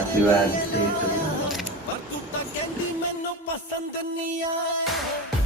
happy birthday to पर तू तो कहती मैनू पसंद नहीं आया